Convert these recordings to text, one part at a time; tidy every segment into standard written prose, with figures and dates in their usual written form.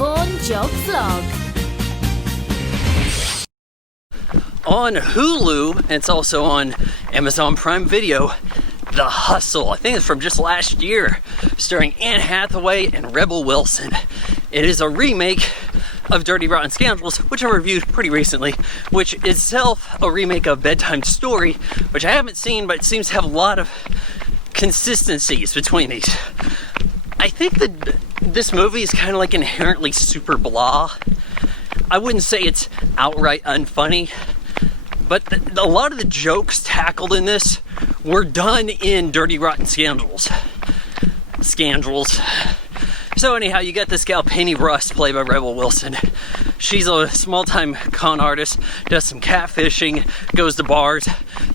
Vaughan Jog Vlog. On Hulu, and it's also on Amazon Prime Video, The Hustle. I think it's from just last year, starring Anne Hathaway and Rebel Wilson. It is a remake of Dirty Rotten Scoundrels, which I reviewed pretty recently, which is itself a remake of Bedtime Story, which I haven't seen, but it seems to have a lot of consistencies between these. I think that this movie is kind of like inherently super blah. I wouldn't say it's outright unfunny, but a lot of the jokes tackled in this were done in Dirty Rotten Scoundrels. So anyhow, you got this gal, Penny Rust, played by Rebel Wilson. She's a small-time con artist, does some catfishing, goes to bars,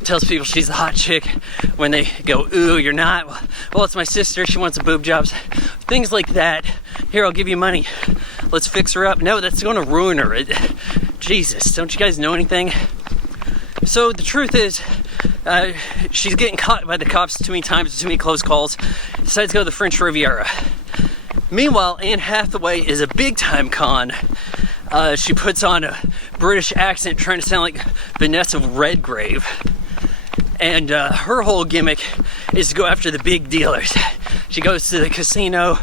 tells people she's the hot chick. When they go, ooh, you're not? Well, it's my sister, she wants boob jobs. Things like that. Here, I'll give you money. Let's fix her up. No, that's going to ruin her. Jesus, don't you guys know anything? So the truth is, she's getting caught by the cops too many times, too many close calls, decides to go to the French Riviera. Meanwhile, Anne Hathaway is a big-time con. She puts on a British accent trying to sound like Vanessa Redgrave. And her whole gimmick is to go after the big dealers. She goes to the casino,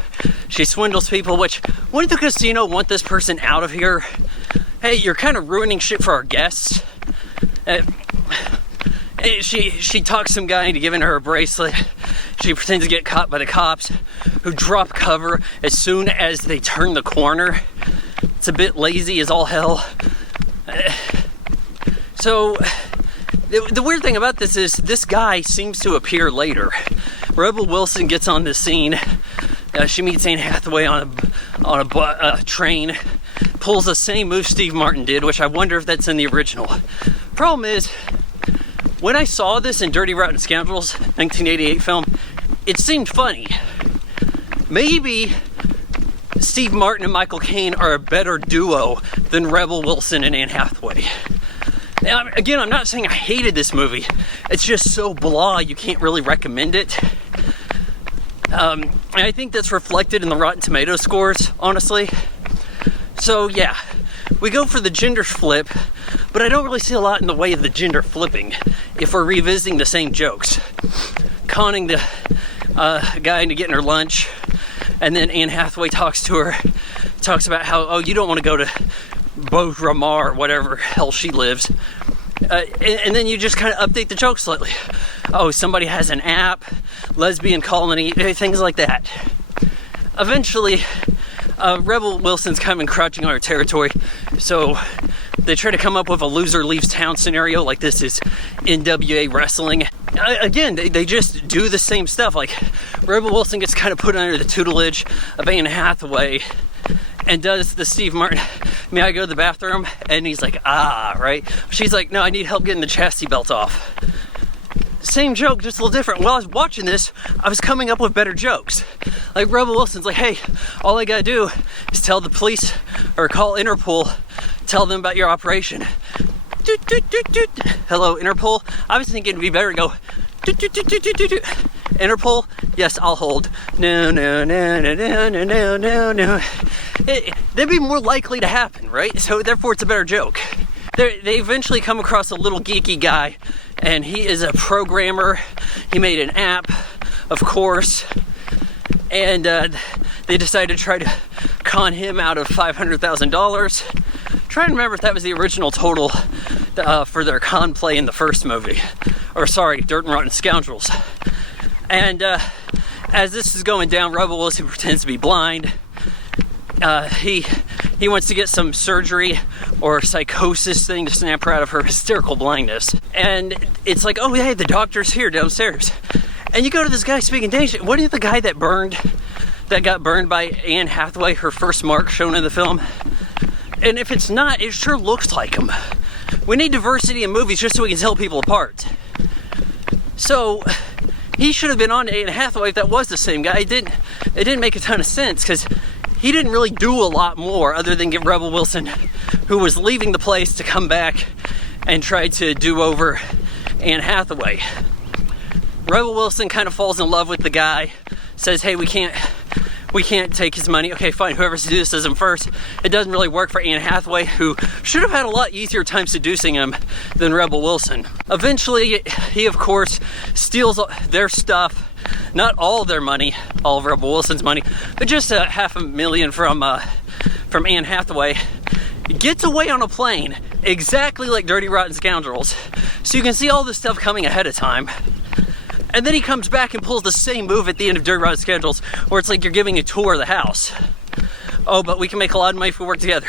she swindles people, which, wouldn't the casino want this person out of here? Hey, you're kind of ruining shit for our guests. She talks some guy into giving her a bracelet. She pretends to get caught by the cops, who drop cover as soon as they turn the corner. It's a bit lazy as all hell. So, the weird thing about this is this guy seems to appear later. Rebel Wilson gets on the scene. She meets Anne Hathaway on a train. Pulls the same move Steve Martin did, which I wonder if that's in the original. Problem is, when I saw this in Dirty Rotten Scoundrels, 1988 film, it seemed funny. Maybe Steve Martin and Michael Caine are a better duo than Rebel Wilson and Anne Hathaway. Now, again, I'm not saying I hated this movie. It's just so blah, you can't really recommend it. And I think that's reflected in the Rotten Tomatoes scores, honestly. So, yeah, we go for the gender flip, but I don't really see a lot in the way of the gender flipping if we're revisiting the same jokes. Conning the guy into getting her lunch, and then Anne Hathaway talks about how, oh, you don't want to go to Beau Ramar or whatever hell she lives. And then you just kind of update the joke slightly. Oh, somebody has an app, lesbian colony, things like that. Eventually, Rebel Wilson's kind of encroaching on her territory, so they try to come up with a loser leaves town scenario, like this is NWA wrestling. Again, they just do the same stuff. Like, Rebel Wilson gets kind of put under the tutelage of Anne Hathaway and does the Steve Martin, may I go to the bathroom? And he's like, right? She's like, no, I need help getting the chastity belt off. Same joke, just a little different. While I was watching this, I was coming up with better jokes. Like, Rebel Wilson's like, hey, all I gotta do is tell the police or call Interpol, tell them about your operation. Doot, doot, doot, doot. Hello, Interpol. I was thinking it'd be better to go, doot, doot, doot, doot, doot, doot. Interpol, yes, I'll hold. No. They'd be more likely to happen, right? So therefore, it's a better joke. They eventually come across a little geeky guy, and he is a programmer. He made an app, of course, and they decided to try to con him out of $500,000. Trying to remember if that was the original total for their con play in the first movie. Or sorry, Dirt and Rotten Scoundrels. And as this is going down, Rebel Wilson pretends to be blind. He wants to get some surgery or psychosis thing to snap her out of her hysterical blindness. And it's like, oh, hey, the doctor's here downstairs. And you go to this guy speaking Danish. What is the guy that got burned by Anne Hathaway, her first mark shown in the film? And if it's not, it sure looks like him. We need diversity in movies just so we can tell people apart. So, he should have been on Anne Hathaway if that was the same guy. It didn't make a ton of sense, because he didn't really do a lot more other than get Rebel Wilson, who was leaving the place, to come back and try to do over Anne Hathaway. Rebel Wilson kind of falls in love with the guy, says, hey, we can't we can't take his money. Okay, fine, whoever seduces him first. It doesn't really work for Anne Hathaway, who should have had a lot easier time seducing him than Rebel Wilson. Eventually, he of course steals their stuff, not all of their money, all of Rebel Wilson's money, but just $500,000 from Anne Hathaway. Gets away on a plane, exactly like Dirty Rotten Scoundrels. So you can see all this stuff coming ahead of time. And then he comes back and pulls the same move at the end of Dirty Rotten Scoundrels, where it's like you're giving a tour of the house. Oh, but we can make a lot of money if we work together.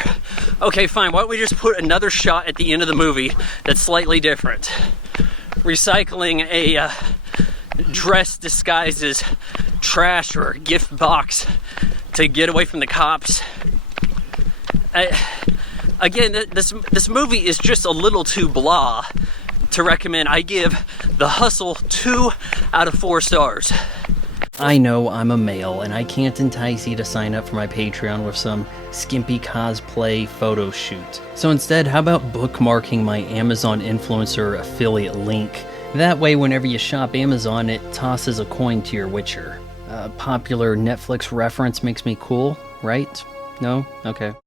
Okay, fine, why don't we just put another shot at the end of the movie that's slightly different? Recycling a dress disguised as trash or a gift box to get away from the cops. Again, this movie is just a little too blah to recommend. I give The Hustle 2 out of 4 stars. I know I'm a male, and I can't entice you to sign up for my Patreon with some skimpy cosplay photo shoot. So instead, how about bookmarking my Amazon influencer affiliate link? That way, whenever you shop Amazon, it tosses a coin to your Witcher. A popular Netflix reference makes me cool, right? No? Okay.